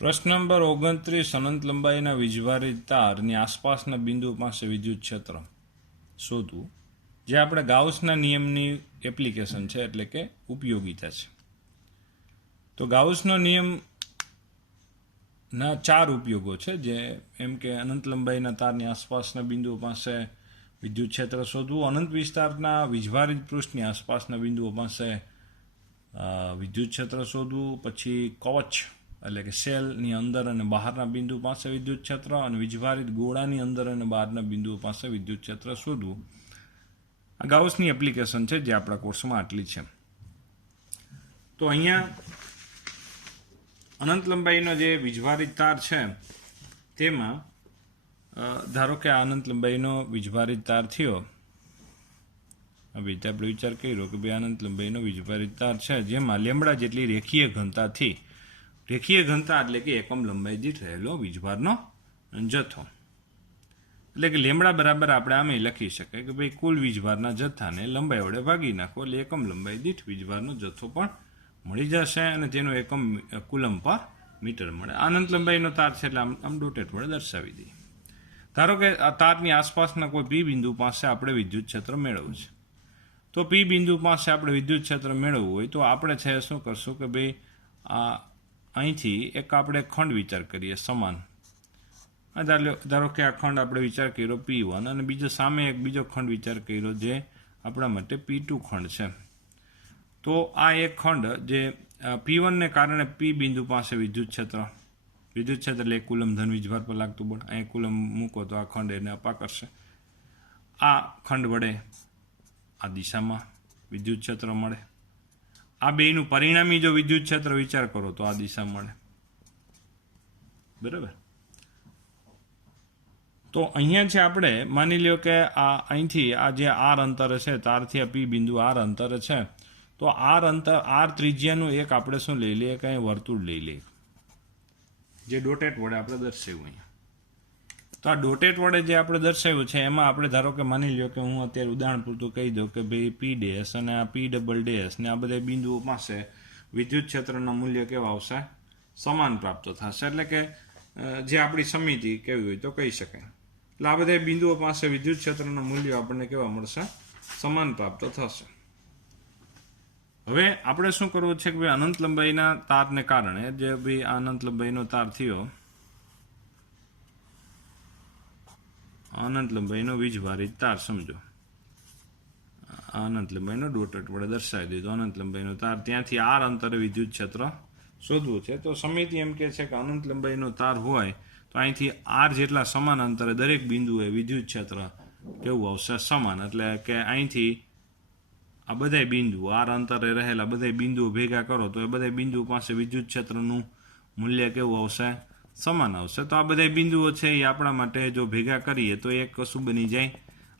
પ્રશ્ન નંબર 29 અનંત લંબાઈના વીજભારિત તારની આસપાસના બિંદુ પાસે વિદ્યુત ક્ષેત્ર શોધવું, જે આપણે ગાઉસના નિયમની એપ્લિકેશન છે, એટલે કે ઉપયોગિતા છે. તો ગાઉસનો નિયમના 4 ઉપયોગો છે, જે એમ કે અનંત લંબાઈના તારની આસપાસના બિંદુઓ પાસે વિદ્યુત ક્ષેત્ર શોધવું, અનંત વિસ્તારના વીજભારિત પૃષ્ઠની આસપાસના બિંદુઓ પાસે વિદ્યુત ક્ષેત્ર શોધવું, પછી કવચ એટલે કે સેલની અંદર અને બહારના બિંદુ પાસે વિદ્યુત ક્ષેત્ર, અને વીજભારિત ગોળાની અંદર અને બહારના બિંદુઓ પાસે વિદ્યુત ક્ષેત્ર શોધવું. આ ગાઉસની એપ્લિકેશન છે, જે આપણા કોર્સમાં આટલી છે. તો અહીંયા અનંત લંબાઈનો જે વીજભારિત તાર છે તેમાં ધારો કે આ અનંત લંબાઈનો વીજભારિત તાર થયો. હવે આપણે વિચાર કર્યો કે ભાઈ અનંત લંબાઈનો વીજભારિત તાર છે, જેમાં લેમ્બડા જેટલી રેખીય ઘનતાથી, રેખીય ઘનતા એટલે કે એકમ લંબાઈ દીઠ રહેલો વીજભારનો જથ્થો, એટલે કે લેમ્બડા બરાબર આપણે આમે લખી શકાય કે ભાઈ કુલ વીજભારના જથ્થાને લંબાઈ વડે ભાગી નાખો એટલે એકમ લંબાઈ દીઠ વીજભારનો જથ્થો પણ મળી જશે, અને તેનો એકમ કુલમ પર મીટર મળે. અનંત લંબાઈનો તાર છે એટલે આમ ડોટેડ વડે દર્શાવી દઈએ. ધારો કે આ તારની આસપાસના કોઈ પી બિંદુ પાસે આપણે વિદ્યુત ક્ષેત્ર મેળવવું છે. તો પી બિંદુ પાસે આપણે વિદ્યુત ક્ષેત્ર મેળવવું હોય તો આપણે છે શું કરશું કે ભાઈ આ અહીંથી એક આપણે ખંડ વિચાર કરીએ સમાન. ધારો કે આ ખંડ આપણે વિચાર કર્યો P1, અને બીજો સામે એક બીજો ખંડ વિચાર કર્યો જે આપણા માટે P2 ખંડ છે. તો આ એક ખંડ જે P1 ને કારણે પી બિંદુ પાસે વિદ્યુત ક્ષેત્ર એટલે એક કુલમ ધન વીજભાર પર લાગતું બળ, અહીં કુલમ મૂકો તો આ ખંડ એને અપા કરશે. આ ખંડ વડે આ દિશામાં વિદ્યુત ક્ષેત્ર મળે. આ બેયનું પરિણામી જો વિદ્યુત ક્ષેત્ર વિચાર કરો તો આ દિશા મળે, બરાબર. તો અહીંયા છે આપણે માની લ્યો કે આ અહીંથી આ જે આર અંતરે છે, તારથી આ પી બિંદુ આર અંતરે છે, તો આર ત્રિજ્યાનું એક આપણે શું લઈ લઈએ કે અહીં વર્તુળ લઈ લઈએ, જે ડોટેટ વડે આપણે દર્શાવ્યું અહીંયા. તો આ ડોટેટ વડે જે આપણે દર્શાવ્યું છે એમાં આપણે ધારો કે માની લ્યો કે હું અત્યારે ઉદાહરણ પૂરતું કહી દઉં કે ભાઈ પી ડેશ અને આ પી ડબલ ડેશ ને આ બધા બિંદુઓ પાસે વિદ્યુત ક્ષેત્રના મૂલ્ય કેવા આવશે? સમાન પ્રાપ્ત થશે. એટલે કે જે આપણી સમિતિ કેવી હોય તો કહી શકાય. એટલે આ બધા બિંદુઓ પાસે વિદ્યુત ક્ષેત્રના મૂલ્યો આપણને કેવા મળશે? સમાન પ્રાપ્ત થશે. હવે આપણે શું કરવું છે કે ભાઈ અનંત લંબાઈના તારને કારણે જે ભાઈ આ અનંત લંબાઈનો તાર થયો, અનંત લંબાઈનો વીજભારિત તાર સમજો, અનંત લંબાઈનો ડોટેડ વડે દર્શાવી દીધો અનંત લંબાઈનો તાર, ત્યાંથી આર અંતરે વિદ્યુત ક્ષેત્ર શોધવું છે. તો સમિતિ એમ કહે છે કે અનંત લંબાઈનો તાર હોય તો અહીંથી આર જેટલા સમાન અંતરે દરેક બિંદુએ વિદ્યુત ક્ષેત્ર કેવું આવશે? સમાન. એટલે કે અહીંથી આ બધા બિંદુઓ આર અંતરે રહેલા બધા બિંદુઓ ભેગા કરો તો એ બધા બિંદુઓ પાસે વિદ્યુત ક્ષેત્રનું મૂલ્ય કેવું આવશે? સમાન આવશે. તો આ બધા બિંદુઓ છે એ આપણા માટે જો ભેગા કરીએ તો એક કશું બની જાય?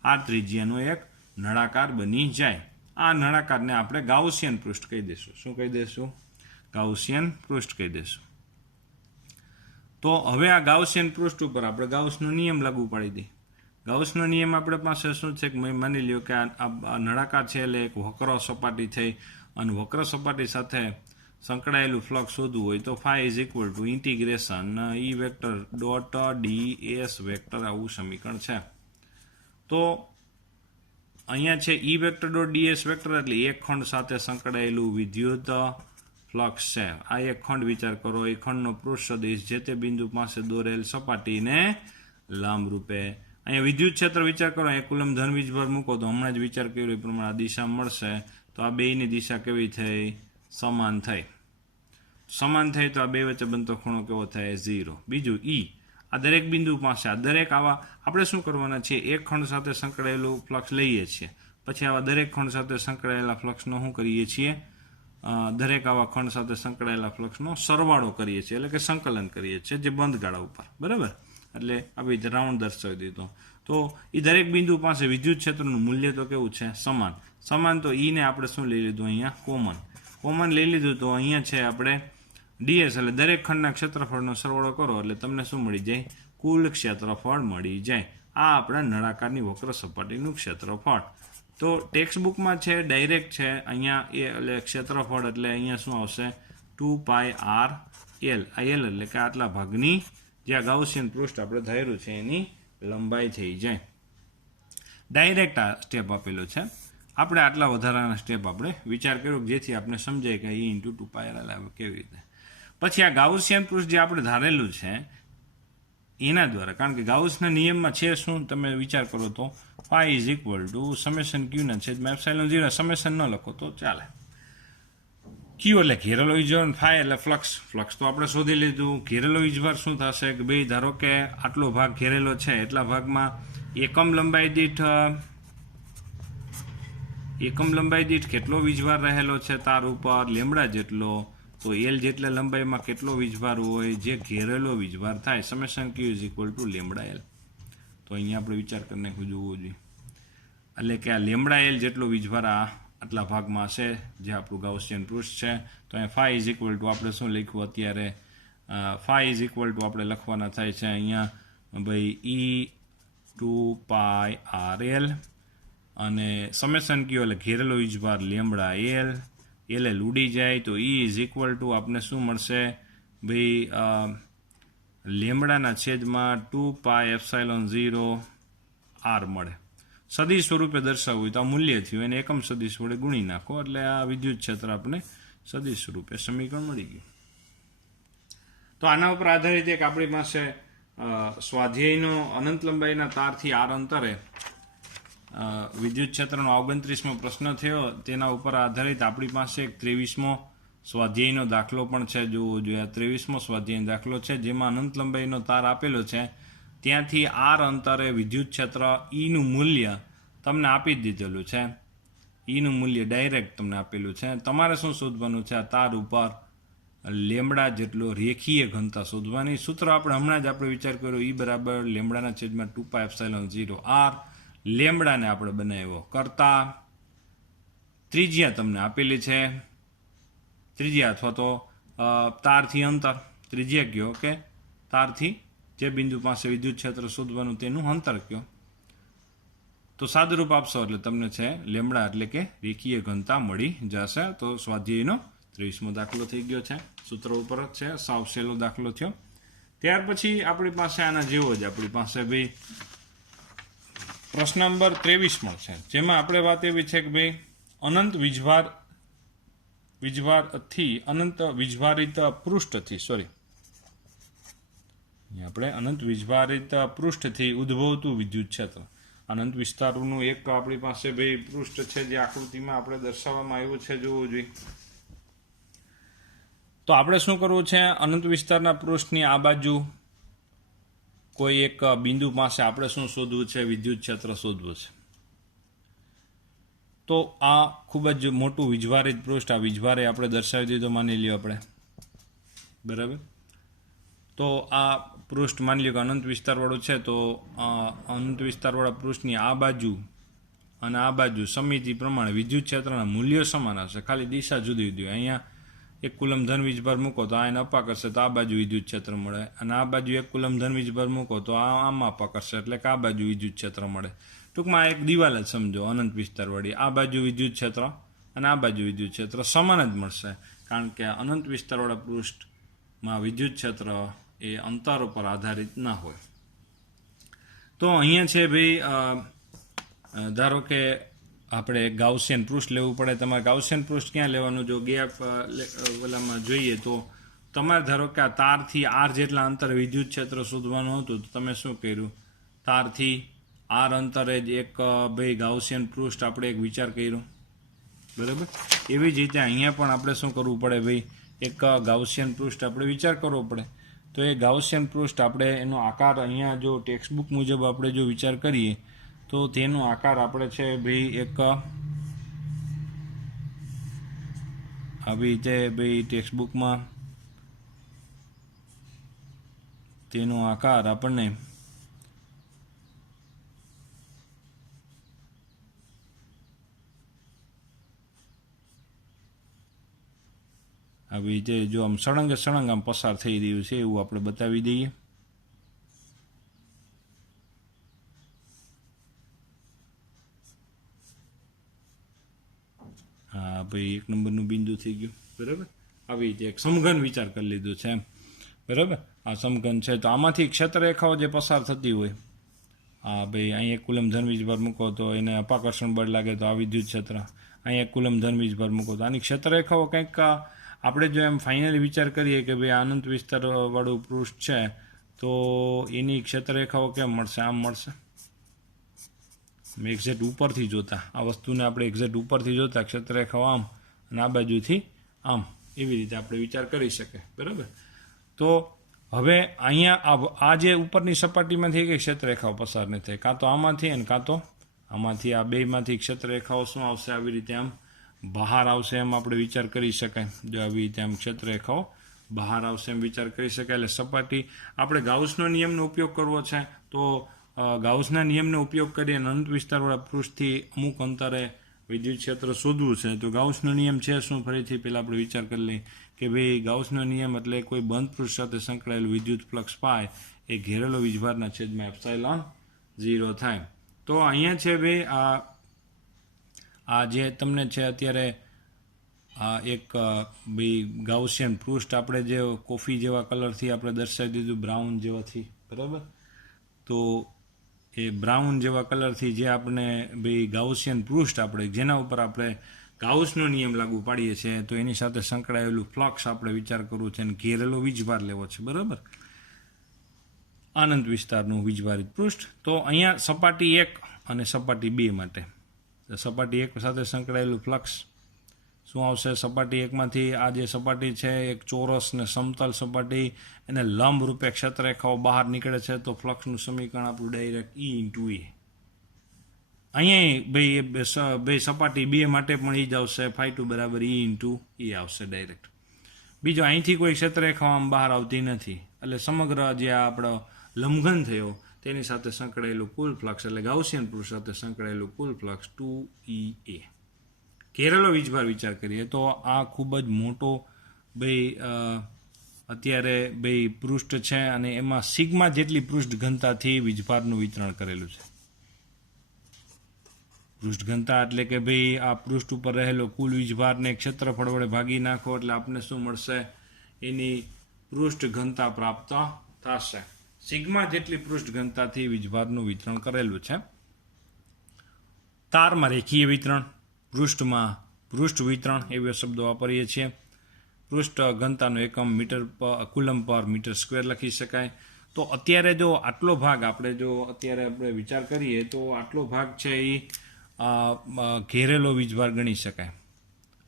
આર ત્રિજ્યાનો એક નળાકાર બની જાય. આ નળાકારને આપણે ગાઉસિયન પૃષ્ઠ કહી દઈશું. શું કહી દઈશું? ગાઉસિયન પૃષ્ઠ કહી દઈશું. તો હવે આ ગાઉસિયન પૃષ્ઠ ઉપર આપણે ગાઉસનો નિયમ લાગુ પાડી દઈએ. ગાઉસનો નિયમ આપણે પાસે શું છે કે માની લ્યો કે આ નળાકાર છે એટલે એક વક્ર સપાટી થઈ, અને વક્ર સપાટી સાથે સંકળાયેલું ફ્લક્સ શોધવું હોય તો φ is equal to integration E vector dot ds vector, આવું સમીકરણ છે. તો અહીંયા છે E vector dot ds vector એટલે એક ખંડ સાથે સંકળાયેલું વિદ્યુત ફ્લક્સ છે. આ એક ખંડ વિચાર કરો, એ ખંડનો પૃષ્ઠ સદિશ જે તે બિંદુ પાસે દોરેલ સપાટીને લંબ રૂપે. અહીંયા વિદ્યુત ક્ષેત્ર વિચાર કરો, એક કુલમ ધન વીજભાર મૂકો તો હમણાં જ વિચાર કર્યો એ પ્રમાણે આ દિશા મળશે. તો આ બેયની દિશા કેવી થઈ? સમાન થઈ. સમાન થઈ તો આ બે વચ્ચે બનતો ખૂણો કેવો થાય? 0. બીજું E, આ દરેક બિંદુ પાસે આ દરેક આવા આપણે શું કરવાના છે? એક ખંડ સાથે સંકળાયેલું ફ્લક્સ લઈએ છીએ, પછી આવા દરેક ખંડ સાથે સંકળાયેલા ફ્લક્સનો શું કરીએ છીએ? દરેક આવા ખંડ સાથે સંકળાયેલા ફ્લક્સનો સરવાળો કરીએ છીએ, એટલે કે સંકલન કરીએ છીએ, જે બંધ ગાળા ઉપર, બરાબર. એટલે આવી રાઉન્ડ દર્શાવી દીધો. તો એ દરેક બિંદુ પાસે વિદ્યુત ક્ષેત્રનું મૂલ્ય તો કેવું છે? સમાન. સમાન. તો E ને આપણે શું લઈ લીધું? અહીંયા કોમન લઈ લીધું. તો અહીંયા છે આપણે ds એટલે દરેક ખંડના ક્ષેત્રફળનો સરવાળો કરો એટલે તમને શું મળી જાય? કુલ ક્ષેત્રફળ મળી જાય. આ આપણા નળાકારની વક્ર સપાટીનું ક્ષેત્રફળ. તો ટેક્સ્ટ બુકમાં છે ડાયરેક્ટ છે અહીંયા એ એટલે ક્ષેત્રફળ એટલે અહીંયા શું આવશે? 2πr L. આ એલ એટલે કે આટલા ભાગની જે આ ગાઉસિયન પૃષ્ઠ આપણે ધાર્યું છે એની લંબાઈ થઈ જાય. ડાયરેક્ટ આ સ્ટેપ આપેલો છે. આપણે આટલા વધારાના સ્ટેપ આપણે વિચાર કર્યો જેથી આપણે સમજાય કે E ઇન્ટુ 2πRL આવે કેવી રીતે. પછી આ ગાઉસિયન પૃષ્ઠ જે આપણે ધારેલું છે એના દ્વારા, કારણ કે ગાઉસના નિયમમાં છે શું, તમે વિચાર કરો તો phi is equal to summation q ના છેદમાં એપ્સાઇલોન 0. સમેશન ન લખો તો ચાલે. ક્યુ એટલે ઘેરેલો વીજભાર, ફાઈ એટલે ફ્લક્સ. ફ્લક્સ તો આપણે શોધી લીધું. ઘેરેલો વીજભાર શું થશે કે ભાઈ ધારો કે આટલો ભાગ ઘેરેલો છે, એટલા ભાગમાં એકમ લંબાઈ દીઠ કેટલો વીજભાર રહેલો છે તાર ઉપર, લેમડા જેટલો. તો એલ જેટલા લંબાઈમાં કેટલો વીજભાર હોય, જે ઘેરેલો વીજભાર થાય, summation Q is equal two lambda L. તો અહીંયા આપણે વિચાર કરીને જોવું જોઈએ, એટલે કે આ લેમડા એલ જેટલો વીજભાર આટલા ભાગમાં હશે, જે આપણું ગાઉસિયન પૃષ્ઠ છે. તો અહીંયા ફાઈ ઇઝ ઇક્વલ ટુ આપણે શું લખ્યું અત્યારે, ફાઈ ઇઝ ઇક્વલ ટુ આપણે લખવાના થાય છે અહીંયા ભાઈ E2πRL અને સમેશન ક્યુ એટલે ઘેરેલો વીજભાર લેમડા એલ. એલ ઉડી જાય તો E ઇઝ ઇક્વલ ટુ આપણે શું મળશે ભાઈ, લેમડાના છેદમાં 2πε0 R મળે. સદિશ સ્વરૂપે દર્શાવવું હોય તો આ મૂલ્ય થયું, એને એકમ સદિશ વડે ગુણી નાખો એટલે આ વિદ્યુત ક્ષેત્ર આપણે સદિશ સ્વરૂપે સમીકરણ મળી ગયું. તો આના ઉપર આધારિત એક આપણી પાસે સ્વાધ્યાયનો અનંત લંબાઈના તારથી આર અંતરે વિદ્યુત ક્ષેત્રનો 29મો પ્રશ્ન થયો. તેના ઉપર આધારિત આપણી પાસે એક 23મો સ્વાધ્યાયનો દાખલો પણ છે, જોવો જોઈએ. 23મો સ્વાધ્યાયનો દાખલો છે જેમાં અનંત લંબાઈનો તાર આપેલો છે, ત્યાંથી આર અંતરે વિદ્યુત ક્ષેત્ર ઈનું મૂલ્ય તમને આપી જ દીધેલું છે. ઈનું મૂલ્ય ડાયરેક્ટ તમને આપેલું છે. તમારે શું શોધવાનું છે, આ તાર ઉપર લેમડા જેટલો રેખીય ઘનતા શોધવાની. સૂત્ર આપણે હમણાં જ આપણે વિચાર કર્યો, ઈ બરાબર લેમડાના છેદમાં 2πε0 R. લેમડાને આપણે બનાવ્યો કરતા, ત્રિજ્યા તમને આપેલી છે, ત્રિજ્યા અથવા તો તારથી અંતર, ત્રિજ્યા કયો કે તારથી જે બિંદુ પાસે વિદ્યુત ક્ષેત્ર શોધવાનું તેનું અંતર કયો. તો સાદુરૂપ આપશો એટલે તમને છે લેમડા એટલે કે રેખીય ઘનતા મળી જશે. તો સ્વાધ્યાયનો 23મો દાખલો થઈ ગયો છે, સૂત્ર ઉપર જ છે, સાવ સહેલો દાખલો થયો. ત્યાર પછી આપણી પાસે આના જેવો જ આપણી પાસે ભાઈ પ્રશ્ન નંબર 23 પણ છે, જેમાં આપણે વાત એવી છે કે ભાઈ અનંત વીજભારિત પૃષ્ઠથી આપણે અનંત વીજભારિત પૃષ્ઠથી ઉદ્ભવતું વિદ્યુત ક્ષેત્ર. અનંત વિસ્તારનું એક આપણી પાસે ભાઈ પૃષ્ઠ છે જે આકૃતિમાં આપણે દર્શાવવામાં આવ્યું છે, જોવું જોઈએ. તો આપણે શું કરવું છે, અનંત વિસ્તારના પૃષ્ઠની આ બાજુ કોઈ એક બિંદુ પાસે આપણે શું શોધવું છે, વિદ્યુત ક્ષેત્ર શોધવું છે. તો આ ખૂબ જ મોટું વીજભારિત પૃષ્ઠ, આ વીજભારે આપણે દર્શાવી દીધો માની લ્યો આપણે, બરાબર. તો આ પૃષ્ઠ માની લ્યો કે અનંત વિસ્તારવાળું છે. તો અનંત વિસ્તારવાળા પૃષ્ઠની આ બાજુ અને આ બાજુ સમિતિ પ્રમાણે વિદ્યુત ક્ષેત્રના મૂલ્યો સમાન હશે, ખાલી દિશા જુદી જુદી. અહીંયા 1 કુલમ ધન વીજભાર મૂકો તો આ એને અપા કરશે તો આ બાજુ વિદ્યુત ક્ષેત્ર મળે, અને આ બાજુ 1 કુલમ ધન વીજભાર મૂકો તો આમાં અપા કરશે એટલે કે આ બાજુ વિદ્યુત ક્ષેત્ર મળે. ટૂંકમાં એક દિવાલ જ સમજો અનંત વિસ્તારવાળી. આ બાજુ વિદ્યુત ક્ષેત્ર અને આ બાજુ વિદ્યુત ક્ષેત્ર સમાન જ મળશે, કારણ કે અનંત વિસ્તારવાળા પૃષ્ઠમાં વિદ્યુત ક્ષેત્ર એ અંતર ઉપર આધારિત ના હોય. તો અહીંયા છે ભાઈ, ધારો કે આપણે ગાઉસિયન પૃષ્ઠ લેવું પડે. તમારે ગાઉસિયન પૃષ્ઠ ક્યાં લેવાનું, જો ગેપ ઓલામાં જોઈએ તો તમારે ધારો કે આ તારથી આર જેટલા અંતરે વિદ્યુત ક્ષેત્ર શોધવાનું હતું, તો તમે શું કર્યું, તારથી આર અંતરે જ એક ભાઈ ગાઉસિયન પૃષ્ઠ આપણે એક વિચાર કર્યો, બરાબર. એવી જ રીતે અહીંયા પણ આપણે શું કરવું પડે ભાઈ, એક ગાઉસિયન પૃષ્ઠ આપણે વિચાર કરવો પડે. તો એ ગાઉસિયન પૃષ્ઠ આપણે એનો આકાર અહીંયા જો ટેક્સ્ટબુક મુજબ આપણે જો વિચાર કરીએ તો તેનો આકાર આપણે છે ભાઈ એક આવી રીતે ભાઈ ટેક્સ્ટબુકમાં તેનો આકાર આપણને આવી રીતે જો આમ સળંગે સળંગ આમ પસાર થઈ રહ્યું છે એવું આપણે બતાવી દઈએ. હા ભાઈ 1 નંબરનું બિંદુ થઈ ગયું, બરાબર. આવી રીતે એક સમઘન વિચાર કરી લીધું છે એમ, બરાબર. આ સમઘન છે તો આમાંથી ક્ષેત્રરેખાઓ જે પસાર થતી હોય, હા ભાઈ અહીં એક કુલમ ધન વીજભાર મૂકો તો એને અપાકર્ષણ બળ લાગે તો આ વિદ્યુત ક્ષેત્ર, અહીં એક કુલમ ધન વીજભાર મૂકો તો આની ક્ષેત્રરેખાઓ કંઈક આપણે જો એમ ફાઇનલી વિચાર કરીએ કે ભાઈ અનંત વિસ્તારવાળું પૃષ્ઠ છે તો એની ક્ષેત્રરેખાઓ કેમ મળશે? આમ મળશે. એક્ઝેક્ટ ઉપરથી જોતા આ વસ્તુને આપણે એક્ઝેક્ટ ઉપરથી જોતા ક્ષેત્રરેખાઓ આમ અને આ બાજુથી આમ, એવી રીતે આપણે વિચાર કરી શકીએ, બરાબર. તો હવે અહીંયા આ જે ઉપરની સપાટીમાંથી એક ક્ષેત્રરેખાઓ પસાર નહીં થાય, કાં તો આમાંથી અને કાં તો આમાંથી, આ બેમાંથી ક્ષેત્રરેખાઓ શું આવશે? આવી રીતે આમ બહાર આવશે એમ આપણે વિચાર કરી શકાય. જો આવી રીતે આમ ક્ષેત્રરેખાઓ બહાર આવશે એમ વિચાર કરી શકાય. એટલે સપાટી આપણે ગાઉસનો નિયમનો ઉપયોગ કરવો છે તો ગાઉસના નિયમનો ઉપયોગ કરી અને અનંત વિસ્તારવાળા પૃષ્ઠથી અમુક અંતરે વિદ્યુત ક્ષેત્ર શોધવું છે. તો ગાઉસનો નિયમ છે શું? ફરીથી પહેલાં આપણે વિચાર કરી લઈએ કે ભાઈ ગાઉસનો નિયમ એટલે કોઈ બંધ પૃષ્ઠ સાથે સંકળાયેલું વિદ્યુત ફ્લક્સ પાય એ ઘેરેલો વીજભારના છેદમાં એપ્સાઇલોન 0 થાય. તો અહીંયા છે ભાઈ આ જે તમને છે અત્યારે આ એક ભાઈ ગાઉસિયન પૃષ્ઠ આપણે જે કોફી જેવા કલરથી આપણે દર્શાવી દીધું, બ્રાઉન જેવાથી, બરાબર. તો એ બ્રાઉન જેવા કલરથી જે આપણે ભાઈ ગાઉસિયન પૃષ્ઠ આપણે જેના ઉપર આપણે ગાઉસનો નિયમ લાગુ પાડીએ છીએ તો એની સાથે સંકળાયેલું ફ્લક્સ આપણે વિચાર કરવું છે અને ઘેરેલો વીજભાર લેવો છે, બરાબર. અનંત વિસ્તારનું વીજભારિત પૃષ્ઠ. તો અહીંયા સપાટી 1 અને સપાટી 2 માટે સપાટી 1 સાથે સંકળાયેલું ફ્લક્સ શું આવશે? સપાટી 1માંથી આ જે સપાટી છે એક ચોરસ ને સમતલ સપાટી, એને લંબ રૂપે ક્ષેત્રરેખાઓ બહાર નીકળે છે તો ફ્લક્સનું સમીકરણ આપણું ડાયરેક્ટ E × E. અહીંયા ભાઈ સપાટી 2 માટે પણ E જ આવશે, φ2 બરાબર E × E આવશે ડાયરેક્ટ. બીજો અહીંથી કોઈ ક્ષેત્રરેખાઓ આમ બહાર આવતી નથી એટલે સમગ્ર જે આપણો લંબઘન થયો તેની સાથે સંકળાયેલું કુલ ફ્લક્સ એટલે ગાઉસિયન પૃષ્ઠ સાથે સંકળાયેલું કુલ ફ્લક્સ 2EA. ઘેરેલો વીજભાર વિચાર કરીએ તો આ ખૂબ જ મોટો ભાઈ અત્યારે ભાઈ પૃષ્ઠ છે અને એમાં સિગ્મા જેટલી પૃષ્ઠ ઘનતાથી વીજભારનું વિતરણ કરેલું છે. પૃષ્ઠ ઘનતા એટલે કે ભાઈ આ પૃષ્ઠ ઉપર રહેલો કુલ વીજભારને ક્ષેત્રફળ વડે ભાગી નાખો એટલે આપણને શું મળશે? એની પૃષ્ઠ ઘનતા પ્રાપ્ત થશે. સિગ્મા જેટલી પૃષ્ઠ ઘનતાથી વીજભારનું વિતરણ કરેલું છે. તારમાં રેખીય વિતરણ, પૃષ્ઠમાં પૃષ્ઠ વિતરણ એવા શબ્દો વાપરીએ છીએ. પૃષ્ઠ ઘનતાનો એકમ કુલમ પર મીટર સ્ક્વેર લખી શકાય. તો અત્યારે જો આટલો ભાગ આપણે વિચાર કરીએ તો આટલો ભાગ છે એ ઘેરેલો વીજભાર ગણી શકાય.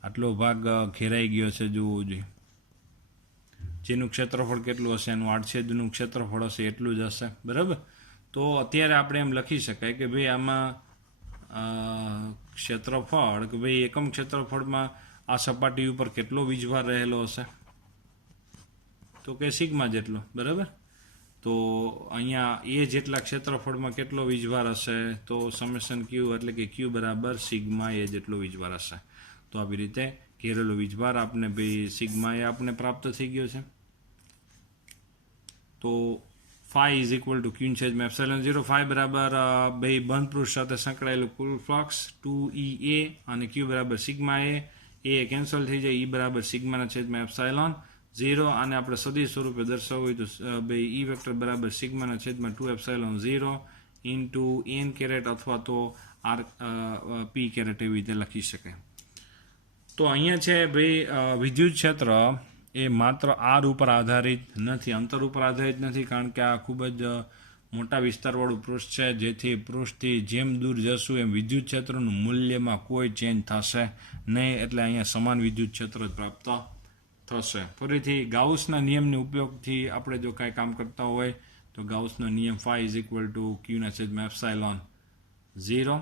આટલો ભાગ ઘેરાઈ ગયો છે જોવું જોઈએ. જેનું ક્ષેત્રફળ કેટલું હશે એનું આડછેદનું ક્ષેત્રફળ હશે એટલું જ હશે, બરાબર. તો અત્યારે આપણે એમ લખી શકાય કે ભાઈ આમાં ક્ષેત્રફળ કે ભાઈ એકમ ક્ષેત્રફળમાં આ સપાટી ઉપર કેટલો વીજભાર રહેલો હશે તો કે સિગ્મા જેટલો, બરાબર. તો અહીંયા એ જેટલા ક્ષેત્રફળમાં કેટલો વીજભાર હશે તો સમેશન Q એટલે કે Q બરાબર સિગ્મા એ જેટલો વીજભાર હશે. તો આવી રીતે ઘેરેલો વીજભાર આપણે ભાઈ સિગ્મા એ આપણે પ્રાપ્ત થઈ ગયો છે. તો phi is equal two Q/ε0. phi બરાબર ભાઈ બંધ પૃષ્ઠ સાથે સંકળાયેલું કુલ ફ્લક્સ 2EA અને Q બરાબર સિગ્મા એ કેન્સલ થઈ જાય, E બરાબર σ/ε0 આને આપણે સદિશ સ્વરૂપે દર્શાવવું હોય તો ભાઈ E વેક્ટર બરાબર σ/2ε0 ઇન્ટુ n કેરેટ અથવા તો r p કેરેટ એવી રીતે લખી શકાય. તો અહીંયા છે ભાઈ વિદ્યુત ક્ષેત્ર એ માત્ર આર ઉપર આધારિત નથી, અંતર ઉપર આધારિત નથી, કારણ કે આ ખૂબ જ મોટા વિસ્તારવાળું પૃષ્ઠ છે જેથી પૃષ્ઠથી જેમ દૂર જશું એમ વિદ્યુત ક્ષેત્રનું મૂલ્યમાં કોઈ ચેન્જ થશે નહીં એટલે અહીંયા સમાન વિદ્યુત ક્ષેત્ર જ પ્રાપ્ત થશે. ફરીથી ગાઉસના નિયમના ઉપયોગથી આપણે જો કાંઈ કામ કરતા હોય તો ગાઉસનો નિયમ phi is equal two Q/ε0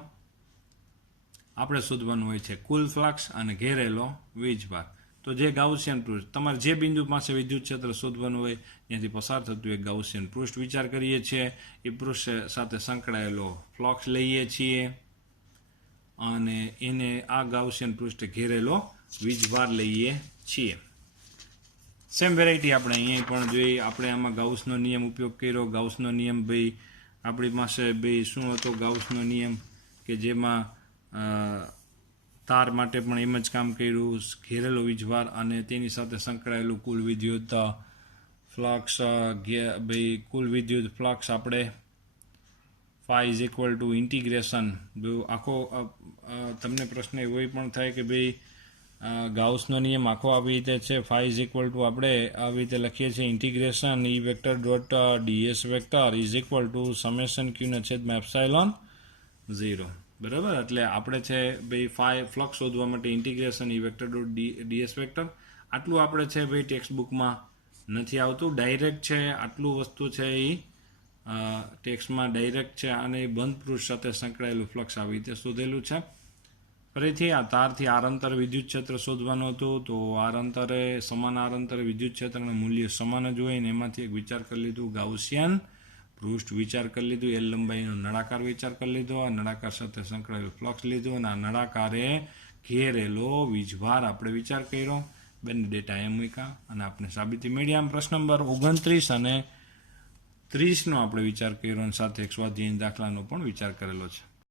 આપણે શોધવાનું હોય છે કુલ ફ્લક્સ અને ઘેરેલો વીજભાર. તો જે ગાઉસિયન પૃષ્ઠ તમારે જે બિંદુ પાસે વિદ્યુત ક્ષેત્ર શોધવાનું હોય ત્યાંથી પસાર થતું એક ગાઉસિયન પૃષ્ઠ વિચાર કરીએ છીએ. એ પૃષ્ઠ સાથે સંકળાયેલો ફ્લક્સ લઈએ છીએ અને એને આ ગાઉસિયન પૃષ્ઠ ઘેરેલો વીજભાર લઈએ છીએ. સેમ વેરાયટી આપણે અહીંયા પણ જોઈએ. આપણે આમાં ગાઉસનો નિયમ ઉપયોગ કર્યો. ગાઉસનો નિયમ ભાઈ આપણી પાસે ભાઈ શું હતો? ગાઉસનો નિયમ કે જેમાં તાર માટે પણ એમ જ કામ કર્યું. ઘેરેલો વીજભાર અને તેની સાથે સંકળાયેલું કુલ વિદ્યુત ફ્લક્સ, ભાઈ કુલ વિદ્યુત ફ્લક્સ આપણે phi is equal to integration. આખો તમને પ્રશ્ન એવો પણ થાય કે ભાઈ ગાઉસનો નિયમ આખો આવી રીતે છે. phi ઇઝ ઇક્વલ ટુ આપણે આવી રીતે લખીએ છીએ integration E vector dot ds vector is equal to summation ક્યુના છેદમાં એપ્સાઇલોન 0. બરાબર. એટલે આપણે છે ભાઈ phi ફ્લક્સ શોધવા માટે integration E vector dot ds vector આટલું આપણે છે ભાઈ ટેક્સ્ટ બુકમાં નથી આવતું. ડાયરેક્ટ છે આટલું વસ્તુ છે એ ટેક્સ્ટમાં ડાયરેક્ટ છે અને બંધ પૃષ્ઠ સાથે સંકળાયેલું ફ્લક્સ આવી રીતે શોધેલું છે. ફરીથી આ તારથી આર અંતરે વિદ્યુત ક્ષેત્ર શોધવાનું હતું. તો આર અંતરે સમાન આર અંતરે વિદ્યુત ક્ષેત્રના મૂલ્ય સમાન જ હોય ને એમાંથી એક વિચાર કરી લીધું ગાઉસિયન પૃષ્ઠ વિચાર કરી લીધું. એલ લંબાઈનો નળાકાર વિચાર કરી લીધો. આ નળાકાર સાથે સંકળાયેલું ફ્લક્સ લીધું અને આ નળાકારે ઘેરેલો વીજભાર આપણે વિચાર કર્યો. બંને ડેટા એમ મૂક્યા અને આપણે સાબિતી મેળવી. આમ પ્રશ્ન નંબર 29 અને 30નો આપણે વિચાર કર્યો અને સાથે એક સ્વાધ્યાય દાખલાનો પણ વિચાર કરેલો છે.